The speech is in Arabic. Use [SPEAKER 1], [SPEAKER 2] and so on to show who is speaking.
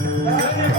[SPEAKER 1] Geldi